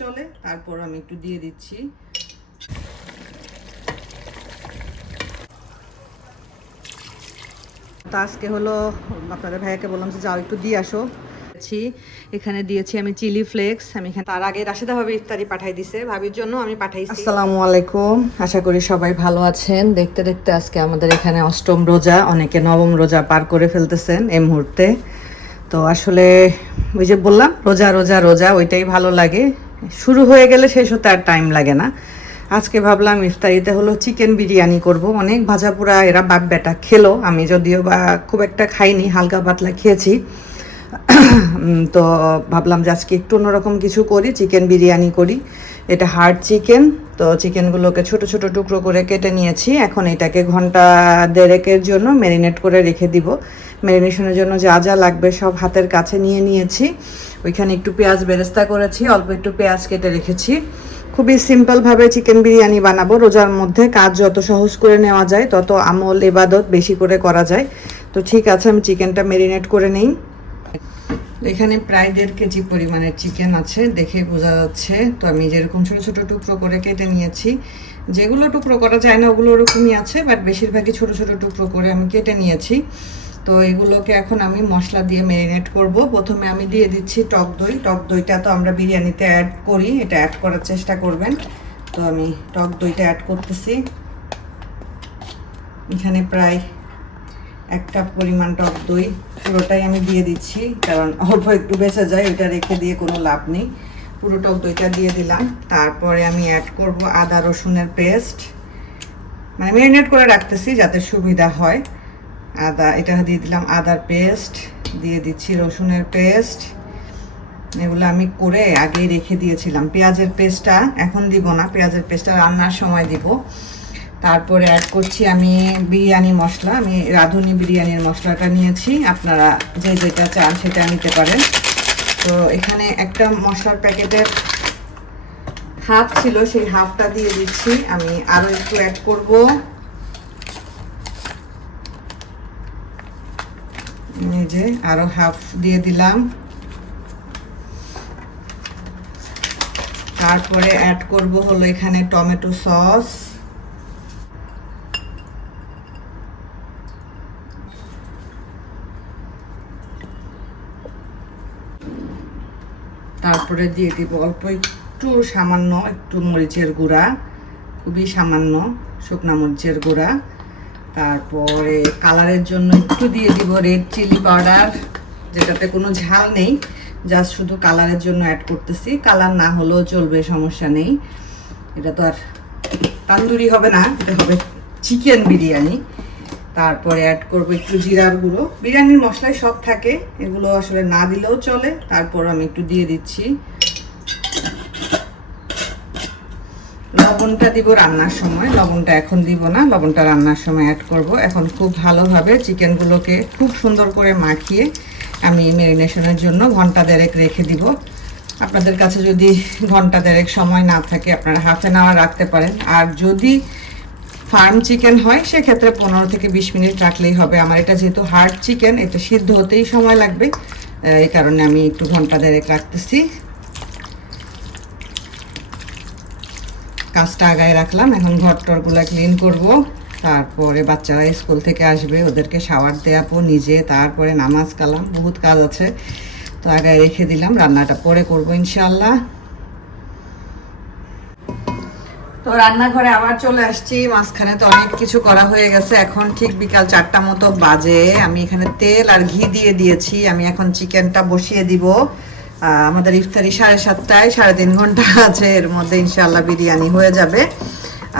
চলে, তারপর আমি একটু দিয়ে দিচ্ছি। তো আজকে হলো আপনাদের ভাইয়াকে বললাম যে যাও একটু দিয়ে আসো। এখানে দিয়েছি আমি চিলি ফ্লেক্স। আমি এখানে তার আগে রাশেদা ভাবি ইফতারি পাঠাই দিছে, ভাবির জন্য আমি পাঠাইছি। আসসালামু আলাইকুম, আশা করি সবাই ভালো আছেন। দেখতে দেখতে আজকে আমাদের এখানে অষ্টম রোজা, অনেকে নবম রোজা পার করে ফেলতেছেন এই মুহূর্তে। তো আসলে ওই যে বললাম রোজা রোজা রোজা, ওইটাই ভালো লাগে। শুরু হয়ে গেলে শেষ হতে আর টাইম লাগে না। আজকে ভাবলাম ইফতারিতে হলো চিকেন বিরিয়ানি করব। অনেক ভাজা পোড়া এরা বাপ বেটা খেলো, আমি যদিও বা খুব একটা খাইনি, হালকা পাতলা খেয়েছি। তো ভাবলাম যে আজকে একটু অন্যরকম কিছু করি, চিকেন বিরিয়ানি করি। এটা হার্ড চিকেন। তো চিকেনগুলোকে ছোট ছোট টুকরো করে কেটে নিয়েছি। এখন এটাকে ঘন্টা দেড়েকের জন্য ম্যারিনেট করে রেখে দিব। ম্যারিনেশনের জন্য যা যা লাগবে সব হাতের কাছে নিয়ে নিয়েছি। ওইখানে একটু পেঁয়াজ বেরেস্তা করেছি, অল্প একটু পেঁয়াজ কেটে রেখেছি। খুবই সিম্পলভাবে চিকেন বিরিয়ানি বানাবো। রোজার মধ্যে কাজ যত সহজ করে নেওয়া যায় তত আমল ইবাদত বেশি করে করা যায়। তো ঠিক আছে, আমি চিকেনটা ম্যারিনেট করে নিই। এখানে প্রায় 1.5 কেজি পরিমাণের চিকেন আছে, দেখে বোঝা যাচ্ছে। তো আমি যেরকম ছোটো ছোটো টুকরো করে কেটে নিয়েছি, যেগুলো টুকরো করা যায় না ওগুলো ওরকমই আছে, বাট বেশিরভাগই ছোটো ছোটো টুকরো করে আমি কেটে নিয়েছি। তো এগুলোকে এখন আমি মশলা দিয়ে ম্যারিনেট করব। প্রথমে আমি দিয়ে দিচ্ছি টক দই। টক দইটা তো আমরা বিরিয়ানিতে অ্যাড করি, এটা অ্যাড করার চেষ্টা করবেন। তো আমি টক দইটা অ্যাড করতেছি। এখানে প্রায় 1 কাপ পরিমাণ টক দই, পুরোটাই আমি দিয়ে দিচ্ছি, কারণ অল্প একটু বেঁচে যায়, এটা রেখে দিয়ে কোনো লাভ নেই। পুরো টক দইটা দিয়ে দিলাম। তারপরে আমি অ্যাড করব আদা রসুনের পেস্ট, মানে ম্যারিনেট করে রাখতেছি যাতে সুবিধা হয়। এটা দিয়ে দিলাম আদার পেস্ট, দিয়ে দিচ্ছি রসুনের পেস্ট। এগুলো আমি করে আগেই রেখে দিয়েছিলাম। পেঁয়াজের পেস্টটা এখন দিব না, পেঁয়াজের পেস্টটা রান্নার সময় দিব। তারপরে অ্যাড করছি আমি বিরিয়ানি মশলা। আমি রাঁধুনি বিরিয়ানির মশলাটা নিয়েছি, আপনারা যেটা চান সেটা নিতে পারেন। তো এখানে একটা মশলার প্যাকেটের হাফ ছিল, সেই হাফটা দিয়ে দিচ্ছি। আমি আরও একটু অ্যাড করব। এই যে আরও হাফ দিয়ে দিলাম। তারপরে অ্যাড করব হলো এখানে টমেটো সস। তারপরে দিয়ে দিব অল্প একটু সামান্য একটু মরিচের গুঁড়া, খুবই সামান্য শুকনা মরিচের গুঁড়া। তারপরে কালারের জন্য একটু দিয়ে দিব রেড চিলি পাউডার, যেটাতে কোনো ঝাল নেই, জাস্ট শুধু কালারের জন্য অ্যাড করতেছি। কালার না হলেও চলবে, সমস্যা নেই। এটা তো আর তান্দুরি হবে না, এটা হবে চিকেন বিরিয়ানি। তারপরে অ্যাড করব একটু জিরার গুঁড়ো। বিরিয়ানির মশলায় সব থাকে, এগুলো আসলে না দিলেও চলে। তারপর আমি একটু দিয়ে দিচ্ছি। লবণটা দিব রান্নার সময়, লবণটা এখন দিব না, লবণটা রান্নার সময় অ্যাড করব। এখন খুব ভালোভাবে চিকেনগুলোকে খুব সুন্দর করে মাখিয়ে আমি ম্যারিনেশনের জন্য ঘন্টা দেড়েক রেখে দিব। আপনাদের কাছে যদি ঘন্টা দেড়েক সময় না থাকে আপনারা হাফ অ্যান আওয়ার রাখতে পারেন। আর যদি ফার্ম চিকেন হয় সেক্ষেত্রে 15 থেকে 20 মিনিট রাখলেই হবে। আমার এটা যেহেতু হার্ড চিকেন, এটা সিদ্ধ হতেই সময় লাগবে, এই কারণে আমি একটু ঘন্টা দেড়েক রাখতেছি। কাজটা আগায় রাখলাম। এখন ঘরটরগুলো ক্লিন করব। তারপরে বাচ্চারা স্কুল থেকে আসবে, ওদেরকে শাওয়ার দেওয়াবো নিজে, তারপরে নামাজ কালাম, বহুত কাজ আছে। তো আগায় রেখে দিলাম, রান্নাটা পরে করব ইনশাআল্লাহ। তো রান্নাঘরে আবার চলে আসছি। মাঝখানে তো অনেক কিছু করা হয়ে গেছে। এখন ঠিক বিকাল 4টা মতো বাজে। আমি এখানে তেল আর ঘি দিয়ে দিয়েছি। আমি এখন চিকেনটা বসিয়ে দিব। আমাদের ইফতারি 7:30টায়, 3.5 ঘন্টা আছে, এর মধ্যে ইনশাআল্লাহ বিরিয়ানি হয়ে যাবে।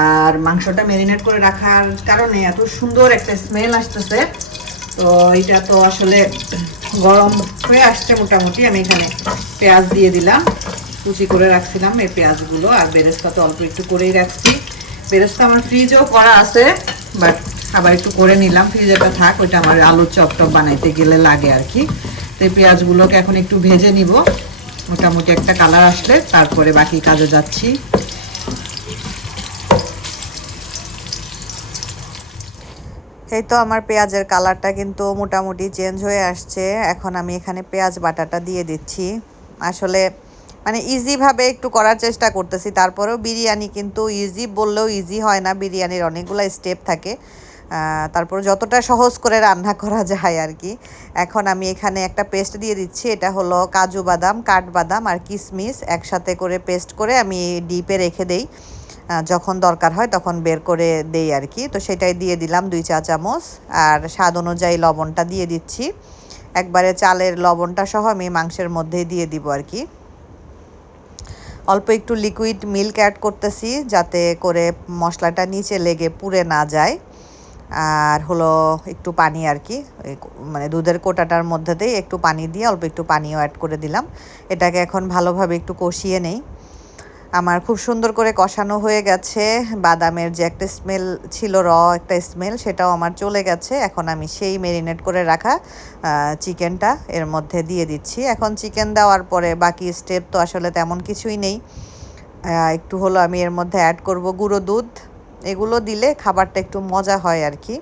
আর মাংসটা ম্যারিনেট করে রাখার কারণে এত সুন্দর একটা স্মেল আসতেছে। তো এটা তো আসলে গরম হয়ে আসছে মোটামুটি। আমি এখানে পেঁয়াজ দিয়ে দিলাম, কুচি করে রাখছিলাম এই পেঁয়াজগুলো। আর বেরেস্তা তো অল্প একটু করেই রাখছি। বেরেস্তা আমার ফ্রিজেও করা আছে, বাট আবার একটু করে নিলাম। ফ্রিজেটা থাক, ওইটা আমার আলুর চপ বানাইতে গেলে লাগে আর কি। তো এই পেঁয়াজগুলোকে এখন একটু ভেজে নিব, মোটামুটি একটা কালার আসলে তারপরে বাকি কাজে যাচ্ছি। এই তো আমার পেঁয়াজের কালারটা কিন্তু মোটামুটি চেঞ্জ হয়ে আসছে। এখন আমি এখানে পেঁয়াজ বাটাটা দিয়ে দিচ্ছি। আসলে মানে ইজিভাবে একটু করার চেষ্টা করতেছি। তারপরেও বিরিয়ানি কিন্তু ইজি বললেও ইজি হয় না, বিরিয়ানির অনেকগুলো স্টেপ থাকে। তারপর যতটা সহজ করে রান্না করা যায় আর কি। এখন আমি এখানে একটা পেস্ট দিয়ে দিচ্ছি, এটা হলো কাজু বাদাম, কাঠবাদাম আর কিশমিশ একসাথে করে পেস্ট করে আমি ডিপে রেখে দেই, যখন দরকার হয় তখন বের করে দেই আর কি। তো সেটাই দিয়ে দিলাম 2 চা চামচ, আর স্বাদ অনুযায়ী লবণটা দিয়ে দিচ্ছি। একবারে চালের লবণটা সহ আমি মাংসের মধ্যেই দিয়ে দিব আর কি। অল্প একটু লিকুইড মিল্ক অ্যাড করতেছি যাতে করে মশলাটা নিচে লেগে পুড়ে না যায়। আর হলো একটু পানি আর কি, মানে দুধের কোটাটার মধ্যেতেই একটু পানি দিয়ে অল্প একটু পানিও অ্যাড করে দিলাম। এটাকে এখন ভালোভাবে একটু কষিয়ে নেই। আমার খুব সুন্দর করে কষানো হয়ে গেছে। বাদামের যে একটা স্মেল ছিল, একটা স্মেল, সেটাও আমার চলে গেছে। এখন আমি সেই ম্যারিনেট করে রাখা চিকেনটা এর মধ্যে দিয়ে দিচ্ছি। এখন চিকেন দেওয়ার পরে বাকি স্টেপ তো আসলে তেমন কিছুই নেই। একটু হলো আমি এর মধ্যে অ্যাড করব গুঁড়ো দুধ। এগুলো দিলে খাবারটা একটু মজা হয় আর কি।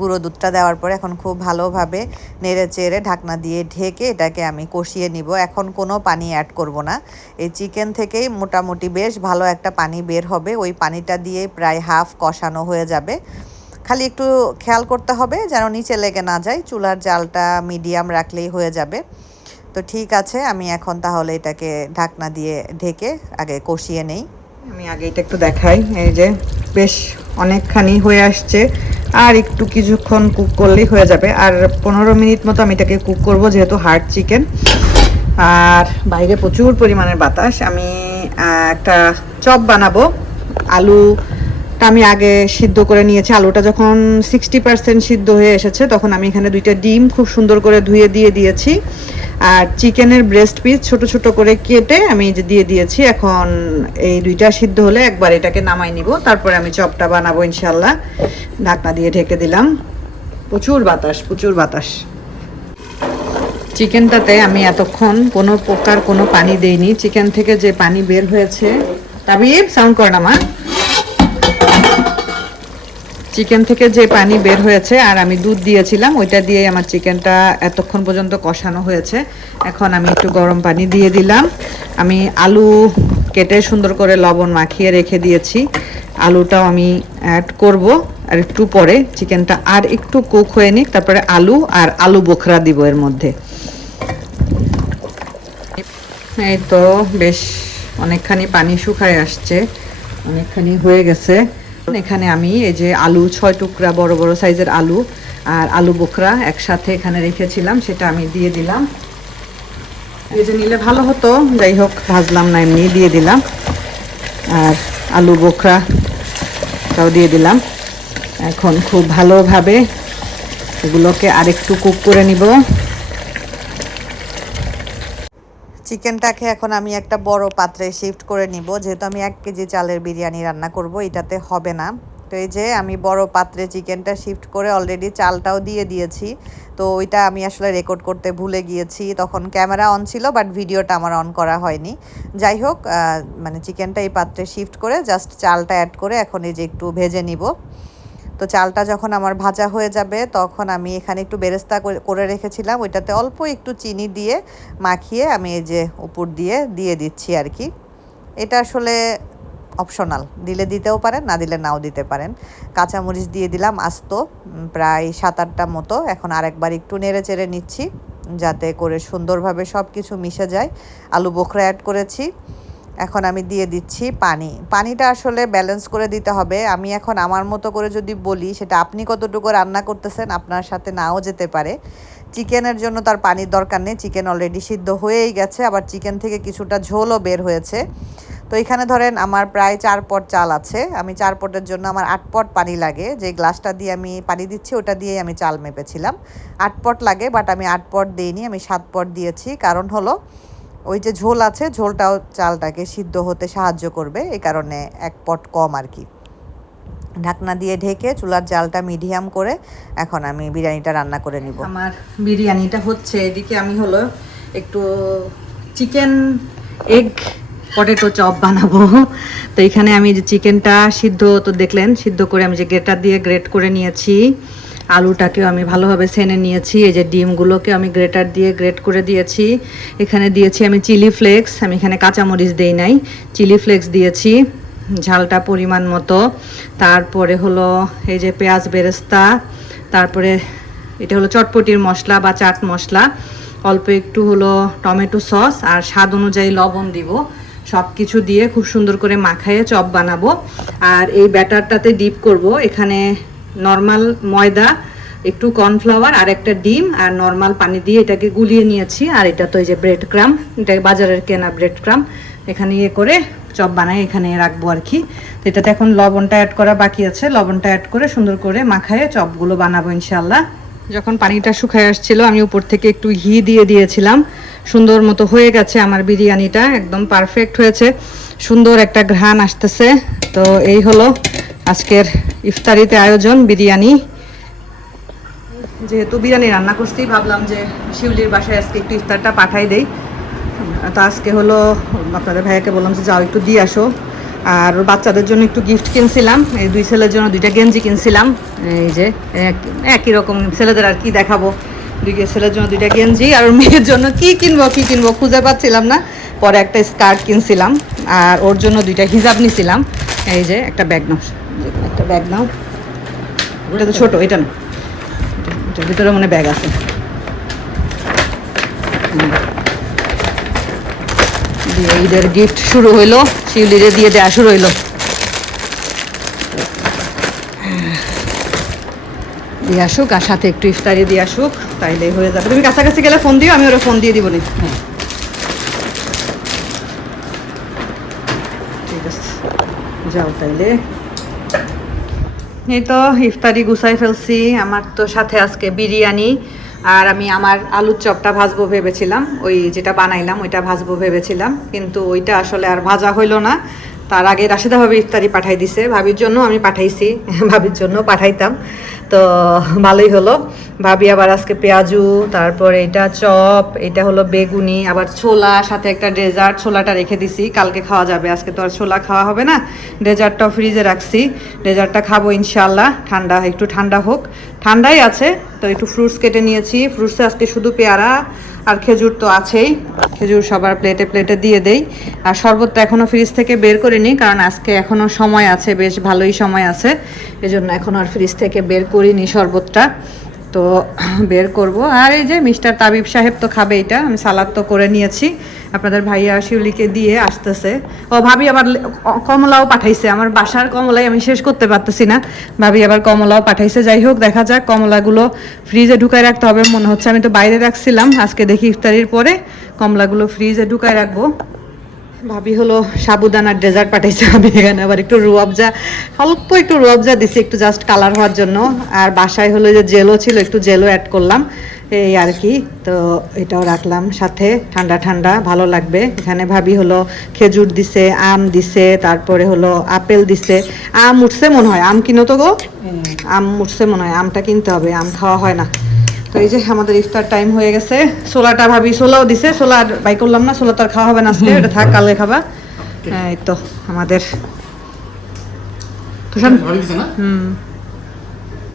গুঁড়ো দুধটা দেওয়ার পরে এখন খুব ভালোভাবে নেড়ে চেড়ে ঢাকনা দিয়ে ঢেকে এটাকে আমি কষিয়ে নিব। এখন কোনো পানি অ্যাড করব না। এই চিকেন থেকেই মোটামুটি বেশ ভালো একটা পানি বের হবে, ওই পানিটা দিয়ে প্রায় হাফ কষানো হয়ে যাবে। খালি একটু খেয়াল করতে হবে যেন নিচে লেগে না যায়, চুলার জালটা মিডিয়াম রাখলেই হয়ে যাবে। তো ঠিক আছে, আমি এখন তাহলে এটাকে ঢাকনা দিয়ে ঢেকে আগে কষিয়ে নেই। আমি আগে এটা একটু দেখাই, এই যে বেশ অনেকখানি হয়ে আসছে, আর একটু কিছুক্ষণ কুক করলেই হয়ে যাবে। আর 15 মিনিট মতো আমি এটাকে কুক করব, যেহেতু হার্ড চিকেন। আর বাইরে প্রচুর পরিমাণের বাতাস। আমি একটা চপ বানাবো। আলুটা আমি আগে সিদ্ধ করে নিয়েছি। আলুটা যখন 60% সিদ্ধ হয়ে এসেছে তখন আমি এখানে 2টা ডিম খুব সুন্দর করে ধুয়ে দিয়ে দিয়েছি। আর চিকেনের ব্রেস্ট পিস ছোট ছোট করে কেটে আমি যে দিয়ে দিয়েছি। এখন এই 2টা সিদ্ধ হলে একবার এটাকে নামাই নিব, তারপরে আমি চপটা বানাবো ইনশাল্লাহ। ঢাকনা দিয়ে ঢেকে দিলাম। প্রচুর বাতাস, প্রচুর বাতাস। চিকেনটাতে আমি এতক্ষণ কোনো প্রকার কোনো পানি দেইনি। চিকেন থেকে যে পানি বের হয়েছে, তাবিব সাউন্ড করে না মা, চিকেন থেকে যে পানি বের হয়েছে আর আমি দুধ দিয়েছিলাম, ওইটা দিয়ে আমার চিকেনটা এতক্ষণ পর্যন্ত কষানো হয়েছে। এখন আমি একটু গরম পানি দিয়ে দিলাম। আমি আলু কেটে সুন্দর করে লবণ মাখিয়ে রেখে দিয়েছি। আলুটাও আমি অ্যাড করব আর একটু পরে। চিকেনটা আর একটু কুক হয়ে নিক, তারপরে আলু বোখরা দিব এর মধ্যে। এই তো বেশ অনেকখানি পানি শুকায় আসছে, অনেকখানি হয়ে গেছে। এখানে আমি এই যে আলু 6 টুকরা বড় বড় সাইজের আলু আর আলু বোখরা একসাথে এখানে রেখেছিলাম, সেটা আমি দিয়ে দিলাম। এই যে নিলে ভালো হতো, যাই হোক ভাজলাম না, এমনি দিয়ে দিলাম। আর আলু বোখরাটাও দিয়ে দিলাম। এখন খুব ভালোভাবে এগুলোকে আরেকটু কুক করে নিব। চিকেনটাকে এখন আমি একটা বড় পাত্রে শিফট করে নিব, যেহেতু আমি 1 কেজি চালের বিরিয়ানি রান্না করব, এটাতে হবে না। তো এই যে আমি বড় পাত্রে চিকেনটা শিফট করে অলরেডি চালটাও দিয়ে দিয়েছি। তো ওইটা আমি আসলে রেকর্ড করতে ভুলে গিয়েছি, তখন ক্যামেরা অন ছিল বাট ভিডিওটা আমার অন করা হয়নি। যাই হোক, মানে চিকেনটা এই পাত্রে শিফট করে জাস্ট চালটা অ্যাড করে এখন এই যে একটু ভেজে নিব। তো চালটা যখন আমার ভাজা হয়ে যাবে তখন আমি এখানে একটু বেরেস্তা করে রেখেছিলাম, ওইটাতে অল্প একটু চিনি দিয়ে মাখিয়ে আমি এই যে উপর দিয়ে দিচ্ছি আর কি। এটা আসলে অপশনাল, দিলে দিতেও পারেন, না দিলে নাও দিতে পারেন। কাঁচামরিচ দিয়ে দিলাম আস্ত প্রায় 7-8টা মতো। এখন আরেকবার একটু নেড়ে চেড়ে নিচ্ছি যাতে করে সুন্দরভাবে সব কিছু মিশে যায়। আলু বোখরা অ্যাড করেছি। এখন আমি দিয়ে দিচ্ছি পানিটা আসলে ব্যালেন্স করে দিতে হবে। আমি এখন আমার মতো করে যদি বলি, সেটা আপনি কতটুকু রান্না করতেছেন আপনার সাথে নাও যেতে পারে। চিকেনের জন্য তার পানির দরকার নেই, চিকেন অলরেডি সিদ্ধ হয়েই গেছে, আবার চিকেন থেকে কিছুটা ঝোলও বের হয়েছে। তো এখানে ধরেন আমার প্রায় 4 পট চাল আছে, আমি 4 পটের জন্য আমার 8 পট পানি লাগে। যে গ্লাসটা দিয়ে আমি পানি দিচ্ছি ওটা দিয়েই আমি চাল মেপেছিলাম। 8 পট লাগে, বাট আমি 8 পট দিইনি, আমি 7 পট দিয়েছি। কারণ হলো ওই যে ঝোল আছে, ঝোলটাও চালটাকে সিদ্ধ হতে সাহায্য করবে, এই কারণে 1 পট কম আর কি। ঢাকনা দিয়ে ঢেকে চুলার জালটা মিডিয়াম করে এখন আমি বিরিয়ানিটা রান্না করে নিব। আমার বিরিয়ানিটা হচ্ছে, এদিকে আমি হলো একটু চিকেন এগ পটেটো চপ বানাবো। তো এখানে আমি যে চিকেনটা সিদ্ধ তো দেখলেন, সিদ্ধ করে আমি যে গ্রেটার দিয়ে গ্রেট করে নিয়েছি। আলুটাকেও আমি ভালোভাবে ছেনে নিয়েছি। এই যে ডিমগুলোকে আমি গ্রেটার দিয়ে গ্রেট করে দিয়েছি। এখানে দিয়েছি আমি চিলি ফ্লেক্স, আমি এখানে কাঁচামরিচ দেই নাই, চিলি ফ্লেক্স দিয়েছি ঝালটা পরিমাণ মতো। তারপরে হলো এই যে পেঁয়াজ বেরেস্তা, তারপরে এটা হলো চটপটির মশলা বা চাট মশলা, অল্প একটু হলো টমেটো সস আর স্বাদ অনুযায়ী লবণ দিব। সব কিছু দিয়ে খুব সুন্দর করে মাখায়ে চপ বানাবো। আর এই ব্যাটারটাতে ডিপ করব এখানে নর্মাল ময়দা, একটু কর্নফ্লাওয়ার আর একটা ডিম আর নর্মাল পানি দিয়ে এটাকে গুলিয়ে নিয়েছি। আর এটা তো এই যে ব্রেড ক্রাম, এটা বাজারের কেনা ব্রেড ক্রাম, এখানে ইয়ে করে চপ বানাই এখানে রাখবো আর কি। তো এটাতে এখন লবণটা অ্যাড করা বাকি আছে, লবণটা অ্যাড করে সুন্দর করে মাখায়ে চপগুলো বানাবো ইনশাল্লাহ। যখন পানিটা শুকায় আসছিল আমি উপর থেকে একটু ঘি দিয়ে দিয়েছিলাম। সুন্দর মতো হয়ে গেছে আমার বিরিয়ানিটা, একদম পারফেক্ট হয়েছে, সুন্দর একটা ঘ্রাণ আসতেছে। তো এই হলো আজকের ইফতারিতে আয়োজন বিরিয়ানি। যেহেতু বিরিয়ানি রান্না করছি ভাবলাম যে শিউলির বাসায় আজকে একটু ইফতারটা পাঠাই দেই। তো আজকে হলো আপনাদের ভাইয়াকে বললাম যে যাও একটু দিয়ে আসো। আর বাচ্চাদের জন্য একটু গিফট কিনছিলাম, এই দুই ছেলের জন্য দুইটা গেঞ্জি কিনছিলাম। এই যে একই রকম ছেলেদের আর কি দেখাবো, দুই ছেলের জন্য দুইটা গেঞ্জি, আর মেয়ের জন্য কি কিনবো খুঁজে পাচ্ছিলাম না। পরে একটা স্কার্ট কিনছিলাম আর ওর জন্য দুইটা হিজাব নিছিলাম। এই যে একটা ব্যাগ নাও, একটা ব্যাগ নাও, ওটা তো ছোটো, এটা না, এটার ভিতরে মনে ব্যাগ আছে। ঈদের গিফট শুরু হইলো, শিউলিরে দিয়ে দেওয়া শুরু হইলো। দিয়ে আসুক আর সাথে একটু ইফতারি দিয়ে আসুক, তাইলে হয়ে যাবে। তুমি কাছাকাছি গেলে ফোন দিও, আমি ওরা ফোন দিয়ে দিব না। ঠিক আছে, যাও তাইলে। এই তো ইফতারি গুছাই ফেলছি। আমার তো সাথে আজকে বিরিয়ানি, আর আমি আমার আলুর চপটা ভাজবো ভেবেছিলাম, ওই যেটা বানাইলাম ওইটা ভাজবো ভেবেছিলাম, কিন্তু ওইটা আসলে আর ভাজা হইলো না। তার আগে রাশেদা ভাবি ইফতারি পাঠাই দিছে, ভাবির জন্য আমি পাঠাইছি, ভাবির জন্য পাঠাইতাম তো ভালোই হলো। ভাবি আবার আজকে পেঁয়াজু, তারপরে এটা চপ, এটা হলো বেগুনি, আবার ছোলা, সাথে একটা ডেজার্ট। ছোলাটা রেখে দিছি, কালকে খাওয়া যাবে, আজকে তো আর ছোলা খাওয়া হবে না। ডেজার্টটাও ফ্রিজে রাখছি, ডেজার্টটা খাবো ইনশাল্লাহ। ঠান্ডা, একটু ঠান্ডা হোক, ঠান্ডাই আছে তো। একটু ফ্রুটস কেটে নিয়েছি, ফ্রুটসে আজকে শুধু পেয়ারা আর খেজুর তো আছেই, খেজুর সবার প্লেটে প্লেটে দিয়ে দেই। আর শরবতটা এখনও ফ্রিজ থেকে বের করিনি, কারণ আজকে এখনও সময় আছে, বেশ ভালোই সময় আছে, এজন্য এখন আর ফ্রিজ থেকে বের করিনি শরবতটা। তো বের করব। আর এই যে মিস্টার তাবিব সাহেব তো খাবে এটা, আমি সালাদ তো করে নিয়েছি, আপনাদের ভাইয়া শিউলিকে দিয়ে আসতেছে। ও ভাবি আবার কমলাও পাঠাইছে, আমার বাসার কমলাই আমি শেষ করতে পারতেছি না, ভাবি আবার কমলাও পাঠাইছে। যাই হোক, দেখা যাক, কমলাগুলো ফ্রিজে ঢুকায় রাখতে হবে মনে হচ্ছে, আমি তো বাইরে রাখছিলাম, আজকে দেখি ইফতারির পরে কমলাগুলো ফ্রিজে ঢুকায় রাখবো। ভাবি হলো সাবুদানার ডেজার্ট পাঠাইছে, আমি এখানে আবার একটু রুয়াবজা, অল্প একটু রুয়াবজা দিছি, একটু জাস্ট কালার হওয়ার জন্য। আর বাসায় হলো যে জেলো ছিল, একটু জেলো অ্যাড করলাম এই আর কি। তো এটাও রাখলাম সাথে, ঠান্ডা ঠান্ডা ভালো লাগবে। এখানে ভাবি হলো খেজুর দিছে, আম দিছে, তারপরে হলো আপেল দিছে। আম উঠছে মনে হয়, আম কিনো তো গো, আম উঠছে মনে হয়, আমটা কিনতে হবে, আম খাওয়া হয় না। তো এই যে আমাদের ইফতার টাইম হয়ে গেছে। ছোলাটা ভাবি ছোলাও দিছে, ছোলা বাই করলাম না, ছোলা তো আর খাওয়া হবে না আজকে, এটা থাক, কালকে খাবা। এই তো আমাদের